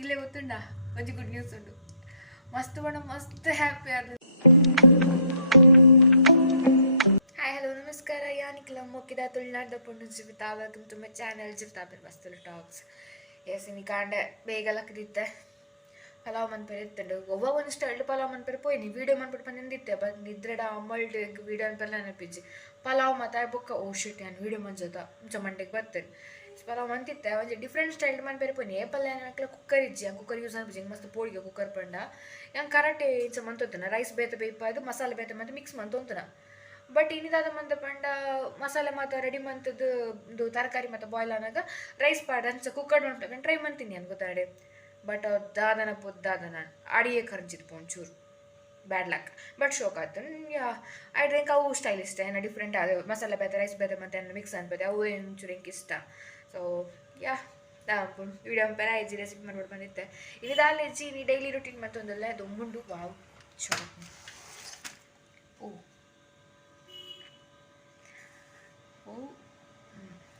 ನಿಗ್ಲೇ ಗೊತ್ತುಂಡ ಒಂಜಿ good news ಉಂಡು ಮಸ್ತ್ ಬಣ್ಣ ಮಸ್ತ್ ಹ್ಯಾಪಿ ಆದ. ಹಾಯ್ ಹಲೋ ನಮಸ್ಕಾರ ಯಾನಿಕ್ಲ ಮೊಕ್ಕಿದ ತುಳುನಾಡ್ದ ಪುಂಡು ಜೀವಿತ. ವೆಲ್ಕಮ್ ಟು ಮೈ ಚಾನೆಲ್ ಜೀವಿತ ಬಸ್ತಲು ಟಾಕ್ಸ್. ಎಸ್ ಇನಿ ಕಾಂಡೆ ಬೇಗ ಲಕ್ಕದಿತ್ತೆ ಪಲಾವ್ ಮನ್ಪೇರು ಇತ್ತಂಡು ಒವ್ವ ಒಂದು ಸ್ಟೈಲ್ ಪಲಾವ್ ಮನ್ಪೇರು ಪೋಯ್ನಿ ವೀಡಿಯೋ ಮನ್ಪೇರು ಬಂದಿದ್ದೆ ಬಟ್ ನಿದ್ರೆಡ ಅಮ್ಮಲ್ಡ್ ವೀಡಿಯೋ ಅನ್ಪೆಲ್ಲ ನೆನಪಿಜ್ಜಿ ಪಲಾವ್ ಮಾತಾ ಬೊಕ್ಕ ಓ ಶಿಟ್ ನಾನು ವೀಡಿಯೋ ಮಂಜೋತ ಮುಂಚೆ ಮಂಡೆಗೆ ಬರ್ತೇನೆ ಪಲಾವ್ ಮಂತಿತ್ತೆ ಒಂಜಿ ಡಿಫ್ರೆಂಟ್ ಸ್ಟೈಲ್ ಮನ್ಪೇರು ಪೋಯ್ನಿ ಏ ಪಲ್ಯ ಏನಕ್ಲ ಕುಕ್ಕರ್ ಇಜ್ಜಿ ಆ ಕುಕ್ಕರ್ ಯೂಸ್ ಅನ್ಪಿಜ್ಜಿ ಮಸ್ತ್ ಪೋಡಿಗೆ ಕುಕ್ಕರ್ ಪಂಡ ಹೆಂಗೆ ಕರೆಕ್ಟ್ ಇಂಚ ಮಂತೊತ್ತನ ರೈಸ್ ಬೇತೆ ಬೇಯ್ಪಾಯ್ದು ಮಸಾಲೆ ಬೇತೆ ಮತ್ತೆ ಮಿಕ್ಸ್ ಮಂತೊಂತನ ಬಟ್ ಇನ್ನಿದಾದ ಮಂತ ಪಂಡ ಮಸಾಲೆ ಮಾತ ರೆಡಿ ಮಂತದ್ದು ತರಕಾರಿ ಮತ್ತು ಬಾಯ್ಲ್ ಆನಾಗ ರೈಸ್ ಪಾಡ ಅಂಚ ಕುಕ್ಕರ್ ಉಂಟು ಟ್ರೈ ಮಾಡ್ತೀನಿ ಅನ್ ಗೊತ್ತಾಡೆ ಬಟ್ ದಾದನ ಪೊದ್ದಾದನ ಅಡಿಯೇ ಕರ್ಜಿತ್ತು ಒಂಚೂರು ಬ್ಯಾಡ್ ಲಕ್ ಬಟ್ ಶೋಕ್ ಆಯ್ತು ಯಾ ಐ ಡ್ರಿಂಕ್ ಅವು ಸ್ಟೈಲ್ ಇಷ್ಟ ಏನೋ ಡಿಫ್ರೆಂಟ್ ಅದು ಮಸಾಲೆ ಬೇತೆ ರೈಸ್ ಬೇತೆ ಮತ್ತು ಏನು ಮಿಕ್ಸ್ ಅನ್ಬೋದು ಅವು ಒಂಚೂರು ಹೆಂಗೆ ಇಷ್ಟ ಸೊ ಯಾ ವಿಡಿಯೋ ಪೇರ ಐಜಿ ರೆಸಿಪಿ ಮಾಡ್ಬಿಟ್ಟು ಬಂದಿತ್ತೆ ಇದಾಗಲಿ ಇಜ್ಜಿ ನೀ ಡೈಲಿ ರುಟೀನ್ ಮತ್ತೊಂದಲ್ಲ ಅದು ಮುಂಡು ವಾವ್ ಶೋಕ್ ಓ ಓ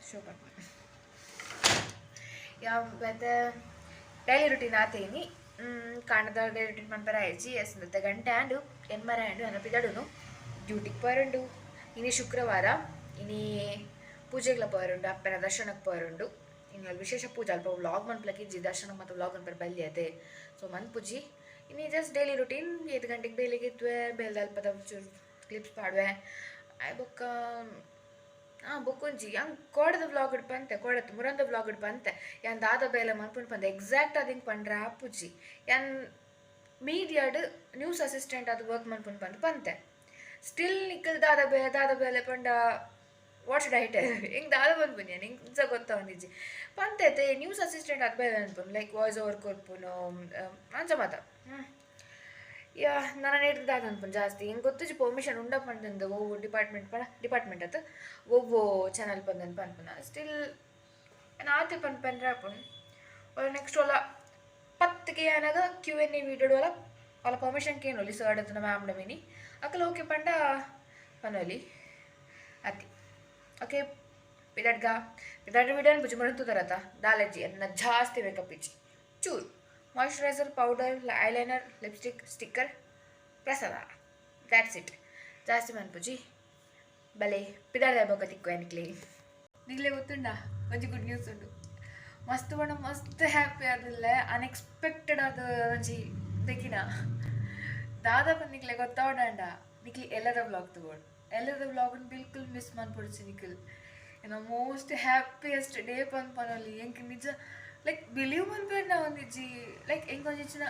ಶೋಕ್ ಯಾವ ಮತ್ತೆ ಡೈಲಿ ರುಟೀನ್ ಆತೇನಿ ಕಾಣದ ಡೈಲಿ ರುಟೀನ್ ಮನ್ಪರ ಆಯ್ಜಿ ಎಸ್ನತ್ತ ಗಂಟೆ ಆಂಡು ಎನ್ಮರ ಆಂಡು ಅನಪಿದಡುನು ಡ್ಯೂಟಿಗೆ ಪೋರುಂಡು ಇನಿ ಶುಕ್ರವಾರ ಇನಿ ಪೂಜೆಗಳ ಪೋರುಂಡು ಅಪ್ಪನ ದರ್ಶನಕ್ಕೆ ಪೋರುಂಡು ಇನ್ನು ವಿಶೇಷ ಪೂಜೆ ಅಲ್ಪ ವ್ಲಾಗ್ ಮನ್ಪ್ಲಕ್ಕೆ ಇಜ್ಜಿ ದರ್ಶನ ಮತ್ತು ವ್ಲಾಗ್ ಅನ್ಪರ ಬಲ್ಲಿ ಅದೇ ಸೊ ಮನ್ ಪೂಜಿ ಇನ್ನು ಜಸ್ಟ್ ಡೈಲಿ ರುಟೀನ್ 5 ಗಂಟೆಗೆ ಬೇಲಿಗಿದ್ವೆ ಬೇಲ್ದ ಅಲ್ಪದ ಚೂರು ಕ್ಲಿಪ್ಸ್ ಪಾಡುವೆ ಆಯ್ ಬೊಕ್ಕ ಬೊಕ್ಕೊಂಜಿ ಹಂಗೆ ಕೋಡದ ವ್ಲಾಗ್ ಇಡ್ಪಂತೆ ಕೋಡತ್ತು ಮುರಂದ ವ್ಲಾಗ್ ಇಡ್ಪಂತೆ ಯಾನ್ ದಾದ ಬೇಲೆ ಮನ್ಪುಂಡು ಪಂದೆ ಎಕ್ಸಾಕ್ಟ್ ಅದಿಂಗೆ ಪಂಡ್ರೆ ಆಪುಜಿ ಯಾನ್ ಮೀಡಿಯಾಡ್ ನ್ಯೂಸ್ ಅಸಿಸ್ಟೆಂಟ್ ಅದು ವರ್ಕ್ ಮನ್ಪುಂಡು ಪಂತೆ ಸ್ಟಿಲ್ ನಿಕ್ಕಲ್ ದಾದ ಬೇಲೆ ಪಂಡ ವಾಟ್ ಶುಡ್ ಐ ಟೆಲ್ ಹಿಂಗೆ ದಾದ ಬಂದ್ಪುನಿ ಹಿಂಗೆ ಇಂಚ ಗೊತ್ತವನಿಜ್ಜಿ ಪಂತೈತೆ ನ್ಯೂಸ್ ಅಸಿಸ್ಟೆಂಟ್ ಅದು ಬೇಲೆ ಅನ್ಪುನು ಲೈಕ್ ವಾಯ್ಸ್ ಓವರ್ ಕೊರ್ಪುನು ಅಂಚ ಮಾತ ಯಾ ನಾನು ನೇಡ್ದಾದ ಅನ್ಪುನು ಜಾಸ್ತಿ ಹಿಂಗೆ ಗೊತ್ತುಜಿ ಪರ್ಮಿಷನ್ ಉಂಡ ಪಂದಂದು ಒವ್ವು ಡಿಪಾರ್ಟ್ಮೆಂಟ್ ಅದು ಒವ್ವು ಚಾನಲ್ ಪಂದನ್ ಪನ್ಪುನ ಸ್ಟಿಲ್ ಆತೆ ಪನ್ಪಂದ್ರೆ ಆಪುನು ಒಳ ನೆಕ್ಸ್ಟ್ ಒಲ ಪತ್ತಿಗೆ ಏನಾಗ Q&A ವೀಡಿಯೋಡು ಒಲ ಪರ್ಮಿಷನ್ ಕೇನೊಲಿ ಸರ್ಡ್ ಅದು ಮ್ಯಾಮ್ ಡಮಿನಿ ಅಕ್ಕಲ ಓಕೆ ಪಂಡ ಪನೊಲಿ ಅತಿ ಓಕೆ ಪಿದಡ್ಗ ವೀಡಿಯೋ ಬುಜಿ ಮರಂತು ತರತ ದಾಲಜ್ಜಿ ಅದನ್ನ ಜಾಸ್ತಿ ಮೇಕಪ್ ಇಚ್ಚಿ ಚೂರು moisturiser powder eyeliner lipstick sticker ಪ್ರಸಾದ ದ್ಯಾಟ್ಸ್ ಇಟ್ ಜಾಸ್ತಿ ಮನ್ಪುಜಿ ಬಲೆ ಪಿದಾರ್ದ ಬೋಕ ತಿಕ್ಕು ಎನ್ಕ್ಲಿ ನಿಗ್ಲೇ ಗೊತ್ತುಂಡ ಒಂಜಿ ಗುಡ್ ನ್ಯೂಸ್ ಉಂಡು ಮಸ್ತ್ ಬಣ್ಣ ಮಸ್ತ್ ಹ್ಯಾಪಿ ಆದಿಲ್ಲ ಅನ್ಎಕ್ಸ್ಪೆಕ್ಟೆಡ್ ಆದ ಒಂಜಿ ತೆಗಿನ ದಾದ ನಿಕ್ಲೆ ಗೊತ್ತಾವಡ ನಿಕ್ಲಿ ಎಲ್ಲದ ವ್ಲಾಗ್ ತಗೊಂಡು ಎಲ್ಲದ ವ್ಲಾಗನ್ನು ಬಿಲ್ಕುಲ್ ಮಿಸ್ ಮಾಡ್ಬಿಡ್ಸಿ ನಿಖಿಲ್ ಏನೋ ಮೋಸ್ಟ್ ಹ್ಯಾಪಿಯೆಸ್ಟ್ ಡೇ ಪನ್ಪನಲ್ಲಿ ಹೆಂಗೆ ನಿಜ ಲೈಕ್ ಬಿಲೀವ್ ಮನ್ಪೇರು ನಾ ಒಂದಿಜ್ಜಿ ಲೈಕ್ ಹೆಂಗೆ ಒಂದಿಚ್ಚಿನ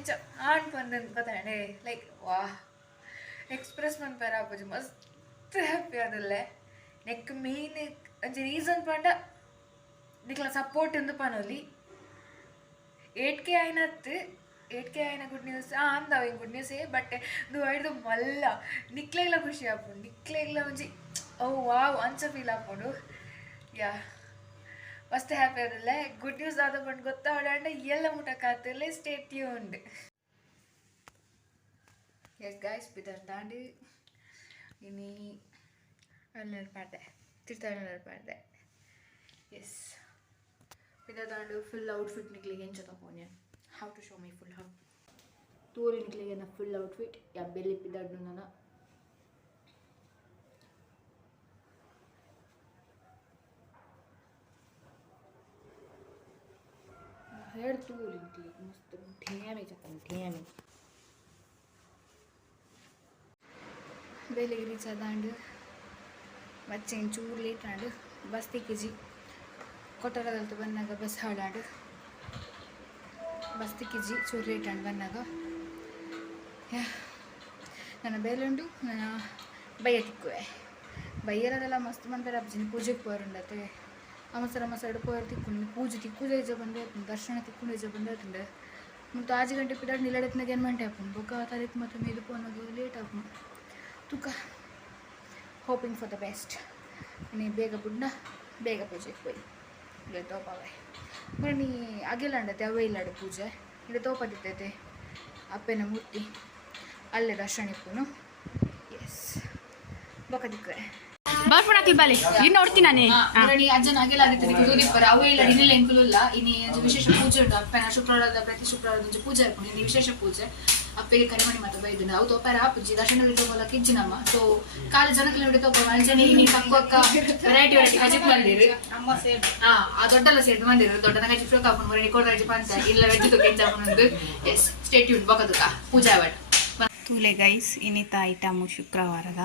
ಇಂಚ ಆಣ್ ಪಂದನ್ ಗೊತ್ತಾಣೆ ಲೈಕ್ ವಾ ಎಕ್ಸ್ಪ್ರೆಸ್ ಮನ್ಪೇರ ಆಪುಜಿ ಮಸ್ತ್ ಹ್ಯಾಪಿ ಆದಲ್ಲೇ ನೆಕ್ ಮೇನ್ ಒಂಜಿ ರೀಸನ್ ಪಂಡ ನಿಕ್ಲ ಸಪೋರ್ಟ್ ಎಂದು ಪನೊಲಿ 8K ಆಯ್ನ ಗುಡ್ ನ್ಯೂಸ್ ಅಂದವ ಹಿಂಗೆ ಗುಡ್ ನ್ಯೂಸೇ ಬಟ್ ಇದು ಐಡ್ದು ಮಲ್ಲ ನಿಕ್ಲೆಗ್ಲ ಖುಷಿ ಆಪುಂಡು ನಿಕ್ಲೆಗ್ಲ ಒಂಜಿ ಓ ವಾವ್ ಅಂಚ ಫೀಲ್ ಆಪುಂಡು ಯಾ ಮಸ್ತ್ ಹ್ಯಾಪಿ ಆದಲ್ಲೇ ಗುಡ್ ನ್ಯೂಸ್ ಆದ ಪಂಡು ಗೊತ್ತಾವಡ ಎಲ್ಲ ಮುಟಕ್ಕಾತಲ್ಲೇ ಸ್ಟೇ ಟ್ಯೂನ್ಡ್ ಎಸ್ ಗೈಸ್ ಬಿದಂದಾಂಡು ಇನಿ ನೆನಪಾಡ್ದೆ ತಿರ್ತಾಡೆ ಎಸ್ ಬಿದಂದಾಂಡು ಫುಲ್ ಔಟ್ಫಿಟ್ ನಿಕ್ಲಿಗೆ ಎಂಚ ತಗೊಂಡೆ how to show my full how ತೂರಿ ನಿಕ್ಲಿಗೆ ನಾ ಫುಲ್ ಔಟ್ಫಿಟ್ ಯಾ ಬೆಲ್ಲಿ ಪಿದಾಡು ನಾನು ಹೇರ್ ತೂರಿ ನಿಕ್ಲಿಗೆ ಮಸ್ತ್ ಠೇಮೆ ಚಪ್ಪನ್ ಠೇಮೆ ಬೆಲ್ಲಿಗೆ ರೀಚ್ ಆದಾಂಡು ಬಚ್ಚೆ ಚೂರು ಲೇಟ್ ಆಂಡು ಬಸ್ ತಿಕ್ಕಿಜಿ ಕೊಟ್ಟರದಲ್ತು ಬಂದಾಗ ಬಸ್ ಹಾಡಾಡು ಬಸ್ ತಿಕ್ಕಿಜಿ ಚೂರು ಲೇಟ್ ಆಂಡು ಬಂದಾಗ ನನ್ನ ಬೇಲುಂಡು ನಾನು ಬಯ್ಯ ತಿಕ್ಕುವೆ ಬಯ್ಯರದೆಲ್ಲ ಮಸ್ತ್ ಮನ್ಪೇರ ಅಪ್ಜಿನಿ ಪೂಜೆಗೆ ಪೋರುಂಡತೆ ಅಮಸರ ಪೋರು ತಿಕ್ಕೊಂಡು ಪೂಜೆ ತಿಕ್ಕುಜ ಇಜ ಬಂದೆ ದರ್ಶನ ತಿಕ್ಕೊಂಡು ಇಜ ಬಂದೆ ಮತ್ತು 6 ಗಂಟೆ ಪಿದಾಡು ನಿಲ್ಲಡತ್ನಾಗ ಏನು ಮಂಟೆ ಹಾಕೊಂಡು ಬೊಕ್ಕ ತಾರೀಕು ಮತ್ತು ಮೇದು ಪೋನಾಗ ಲೇಟ್ ಹಾಕೊಂಡು ತುಕ ಹೋಪಿಂಗ್ ಫಾರ್ ದ ಬೆಸ್ಟ್ ನೀ ಬೇಗ ಬುಡ್ನ ಬೇಗ ಪೂಜೆಗೆ ಹೋಯ್ ಇಲ್ಲ ತೋಪವೆ మరి నీ అగిలండతే అవే ఇల్లాడు పూజ ఇక్కడ తోపదిద్దైతే అప్పైన మూర్తి అల్లే దర్శన ఇప్పును ఎస్ బొక్క దిక్కువే ಬರ್ಪುಣ ಹಾಕಿ ಬಾಲಿ ಇನ್ನು ನೋಡ್ತೀನಿ ನಾನೇ ಅಜ್ಜನ ಹಾಗೆಲ್ಲ ಆಗುತ್ತೆ ದೂದಿಪ್ಪರ ಅವು ಇಲ್ಲ ಇನ್ನಿಲ್ಲ ಎಂಕುಲಿಲ್ಲ ಇನ್ನು ವಿಶೇಷ ಪೂಜೆ ಉಂಟು ಅಪ್ಪನ ಶುಕ್ರವಾರದ ಪ್ರತಿ ಶುಕ್ರವಾರದ ಪೂಜೆ ಹಾಕೊಂಡು ಇನ್ನು ವಿಶೇಷ ಪೂಜೆ ಅಪ್ಪಗೆ ಕರಿಮಣಿ ಮತ್ತೆ ಬೈದನು ಅವು ತೋಪಾರ ಪೂಜೆ ದರ್ಶನ ಹಿಡಿತೋಗಲ್ಲ ಕಿಜ್ಜಿನಮ್ಮ ಸೊ ಕಾಲು ಜನಕ್ಕೆ ಹಿಡಿತೋಗ ಅಲ್ಜನಿ ನೀನು ತಕ್ಕ ವೆರೈಟಿ ಕಜಿಪ್ ಬಂದಿರು ಆ ದೊಡ್ಡಲ್ಲ ಸೇರಿ ಬಂದಿರು ದೊಡ್ಡನ ಕಜಿಪ್ ಹಾಕೊಂಡು ಮರಿ ಕೊಡ ಕಜಿಪ್ ಅಂತ ಇಲ್ಲ ವೆಜ್ಜು ಕೆಂಚಾಪನೊಂದು ಎಸ್ ಸ್ಟೇಟ್ಯೂಟ್ ಬಕದುಕ ಪೂಜಾ ಬಟ್ ತೂಲೆ ಗೈಸ್ ಇನ್ನಿತ ಐಟಮು ಶುಕ್ರವಾರದ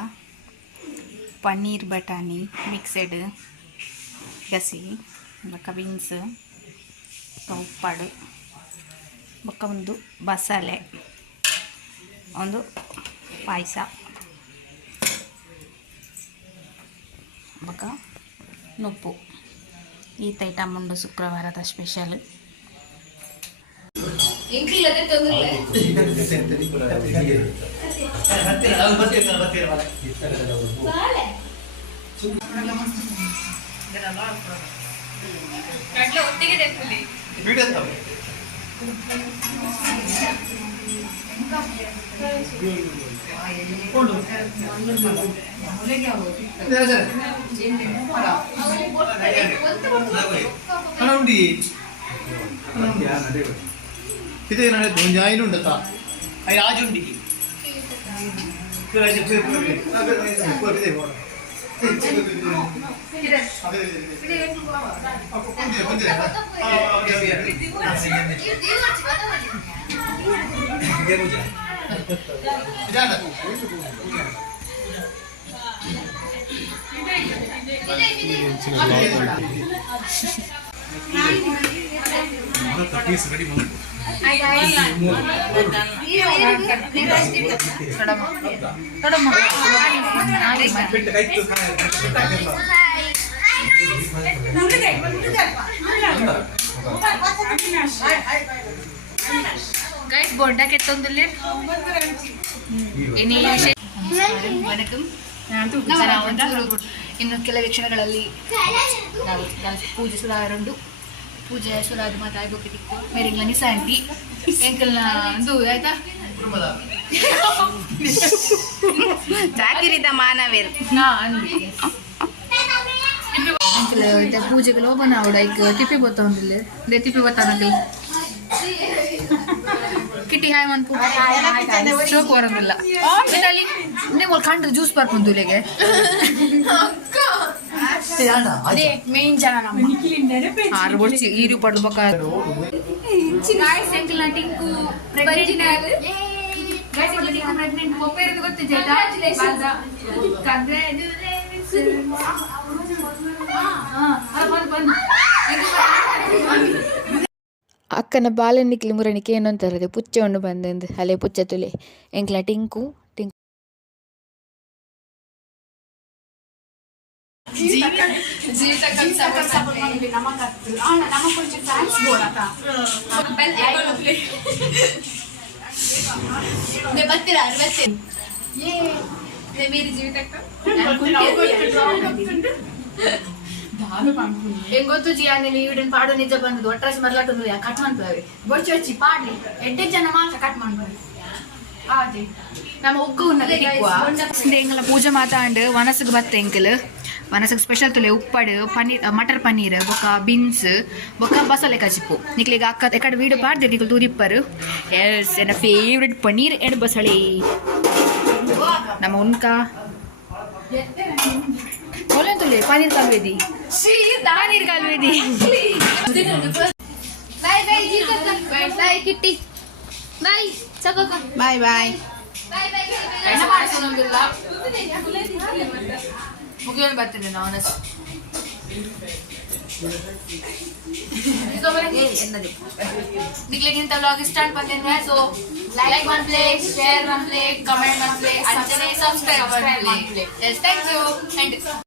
ಪನ್ನೀರ್ ಬಟಾಣಿ ಮಿಕ್ಸೆಡ್ ಗಸಿ ಬೊಕ್ಕ ಬೀನ್ಸ್ ಉಪ್ಪಾಡು ಬೊಕ್ಕ ಒಂದು ಬಸಳೆ ಒಂದು ಪಾಯಸ ಬೊಕ್ಕ ನುಪ್ಪು ಈತ ಐಟಮ್ ಉಂಡು ಶುಕ್ರವಾರದ ಸ್ಪೆಷಲ್ ಇದೇನಾದ್ರೆ ಗೊಂಜಾಯಿನ ಉಂಡತ ಅಯ್ಯ ಆಜುಂಡಿ ಗೈಸ್ ಬೊಡ್ಡ ಕೆತ್ತೊಂದಿಲ್ಲ ಇನ್ನು ಕೆಲವೇ ಕ್ಷಣಗಳಲ್ಲಿ ನಾವು ಪೂಜೆ ಸುರಾರುಂಡು ಪೂಜೆ ಸುರಾದು ಮತ್ತೆ ಆಯ್ಬೋಕಿತ್ತು ಮೇರೆಗ್ಲ ನಿಸ ಆಂಟಿ ಎಂಕಲ್ನ ಇದು ಆಯ್ತಾ ಚಾಕಿರಿದ ಮಾನವೇರು ಅಂಕಲ್ ಪೂಜೆಗೆ ಹೋಗೋಣ ಅವಡ ಈಗ ತಿಪ್ಪಿ ಬತ್ತ ಒಂದಿಲ್ಲ ತಿಪ್ಪಿ ಬತ್ತಾನಂಕಲ್ ಕಿಟ್ಟಿ ಹಾಯ್ ಮನ್ಪು ಶೋಕ್ ಬರೋದಿಲ್ಲ ನೀವು ಕಂಡ್ರೆ ಜ್ಯೂಸ್ ಬರ್ಕೊಂಡು ತುಲೆಗೆ ಮೇನ್ ಜನ ಆರು ಬಡ್ಸಿ ಈರು ಪಡ್ದು ಬಕ್ಕ ಟಿಂಕು ಪ್ರೆಗ್ನೆಂಟ್ ಒಪ್ಪೇರದು ಗೊತ್ತಿದೆ ಅಕ್ಕನ ಬಾಲನಿಕ್ಲಿ ಮುರಣಿಕೆ ಏನಂತಾರದೆ ಪುಚ್ಚೆ ಉಂಡು ಬಂದೆಂದು ಅಲೆ ಪುಚ್ಚೆ ತುಲೆ ಎಂಕ್ಲ ಟಿಂಕು ಹೆಂಗ್ ಗೊತ್ತು ಜಿ ಅಂದ್ರೆ ಈವಿಡನ್ ಪಾಡು ನಿಜ ಬಂದದ್ದು ಒಟ್ರಾಸಿ ಮರ್ಲಾಟ ಕಟ್ ಮಾಡ್ತೇವೆ ಬೊಚ್ಚಿ ಹಚ್ಚಿ ಪಾಡ್ಲಿ ಎಡ್ಡೆ ಜನ ಮಾತ್ರ ಕಟ್ ಮಾಡ್ಬೋದು ಅದೇ ನಮ್ಮ ಒಗ್ಗು ಎಂಕಲ ಪೂಜೆ ಮಾತಾಂಡು ವನಸಗ್ ಬತ್ತೆ ಎಂಕಲ್ ವನಸಗ್ ಸ್ಪೆಷಲ್ ತುಲೆ ಉಪ್ಪಡು ಪನ್ನೀರ್ ಮಟರ್ ಪನ್ನೀರ್ ಬೊಕ್ಕ ಬೀನ್ಸ್ ಬೊಕ್ಕ ಬಸಳೆ ಕಜಿಪು ನಿಕ್ಲಿಗೆ ಅಕ್ಕ ಎಕಡೆ ವೀಡು ಪಾಡ್ದೆ ನಿಕ್ಲು ತೂರಿಪ್ಪರು ಎಸ್ ಎನ್ನ ಫೇವ್ರೆಟ್ ಪನ್ನೀರ್ ಎಡ್ ಬಸಳೆ ನಮ್ಮ ಉನ್ಕ बोलें तो ले पनीर कालवेदी पनीर कालवेदी बाय बाय जी बाय बाय किट्टी बाय सब ಬಾಯ್ ಬಾಯ್ ऐसा बात सुनोगे मुझे बात नहीं ना ऑनेस्ट निकलेगी तब लोग स्टार्ट करते हैं so like one plate share one plate comment one plate and subscribe one plate yes thank you and